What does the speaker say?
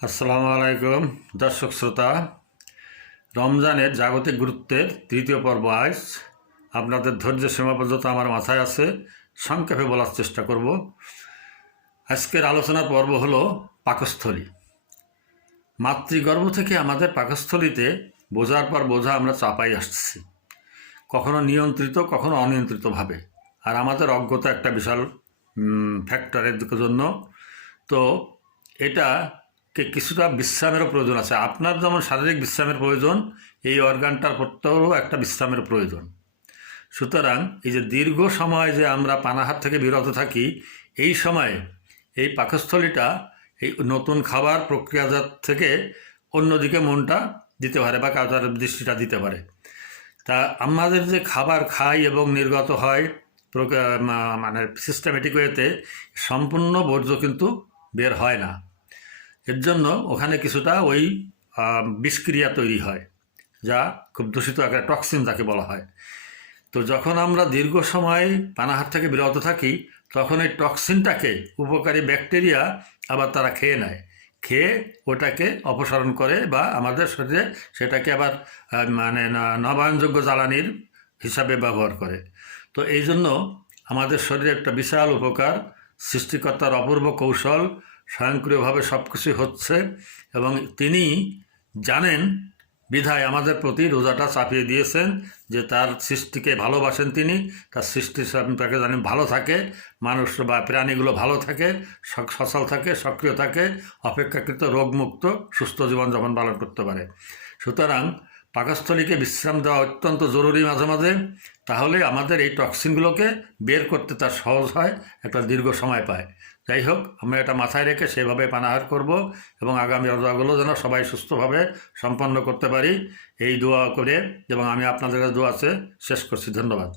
আসসালামু আলাইকুম দর্শক শ্রোতা। রমজানের জাগতিক গুরুত্বের তৃতীয় পর্ব আজ। আপনাদের ধৈর্য সীমাবদ্ধতা আমার মাথায় আছে, সংক্ষেপে বলার চেষ্টা করব। আজকের আলোচনার পর্ব হলো পাকস্থলী। মাতৃগর্ভ থেকে আমাদের পাকস্থলীতে বোঝার পর বোঝা আমরা চাপাই আসছি, কখনো নিয়ন্ত্রিত কখনো অনিয়ন্ত্রিতভাবে। আর আমাদের অজ্ঞতা একটা বিশাল ফ্যাক্টরের জন্য। তো এটা কিছুটা বিশ্রামেরও প্রয়োজন আছে। আপনার যেমন শারীরিক বিশ্রামের প্রয়োজন, এই অর্গানটার প্রত্যেকেরও একটা বিশ্রামের প্রয়োজন। সুতরাং এই যে দীর্ঘ সময় যে আমরা পানাহার থেকে বিরত থাকি, এই সময়ে এই পাকস্থলীটা এই নতুন খাবার প্রক্রিয়াজাত থেকে অন্যদিকে মনটা দিতে পারে বা কাজার দৃষ্টিটা দিতে পারে। তা আমাদের যে খাবার খাই এবং নির্গত হয় মানে সিস্টেমেটিক ওয়েতে, সম্পূর্ণ বর্জ্য কিন্তু বের হয় না। এর জন্য ওখানে কিছুটা ওই বিষক্রিয়া তৈরি হয়, যা খুব দূষিত একটা টক্সিন যাকে বলা হয়। তো যখন আমরা দীর্ঘ সময় পানাহার থেকে বিরত থাকি, তখন এই টক্সিনটাকে উপকারী ব্যাকটেরিয়া আবার তারা খেয়ে নেয়, খেয়ে ওটাকে অপসারণ করে বা আমাদের শরীরে সেটাকে আবার মানে নবায়নযোগ্য জ্বালানির হিসাবে ব্যবহার করে। তো এই জন্য আমাদের শরীরে একটা বিশাল উপকার, সৃষ্টিকর্তার অপূর্ব কৌশল, স্বয়ংক্রিয়ভাবে সব কিছুই হচ্ছে এবং তিনি জানেন বিধায় আমাদের প্রতি রোজাটা চাপিয়ে দিয়েছেন যে তার সৃষ্টিকে ভালোবাসেন তিনি, তার সৃষ্টি তাকে জানেন ভালো থাকে, মানুষ বা প্রাণীগুলো ভালো থাকে, সচল থাকে, সক্রিয় থাকে, অপেক্ষাকৃত রোগমুক্ত সুস্থ জীবনযাপন পালন করতে পারে। সুতরাং পাকস্থলীকে বিশ্রাম দেওয়া অত্যন্ত জরুরি মাঝে মাঝে, তাহলে আমাদের এই টক্সিনগুলোকে বের করতে তার সহজ হয়, একটা দীর্ঘ সময় পায়। যাই হোক, আমরা এটা মাথায় রেখে সেভাবে পানাহার করব এবং আগামী রোজাগুলো যেন সবাই সুস্থভাবে সম্পন্ন করতে পারি, এই দোয়া করে এবং আমি আপনাদের কাছে দোয়া আছে শেষ করছি। ধন্যবাদ।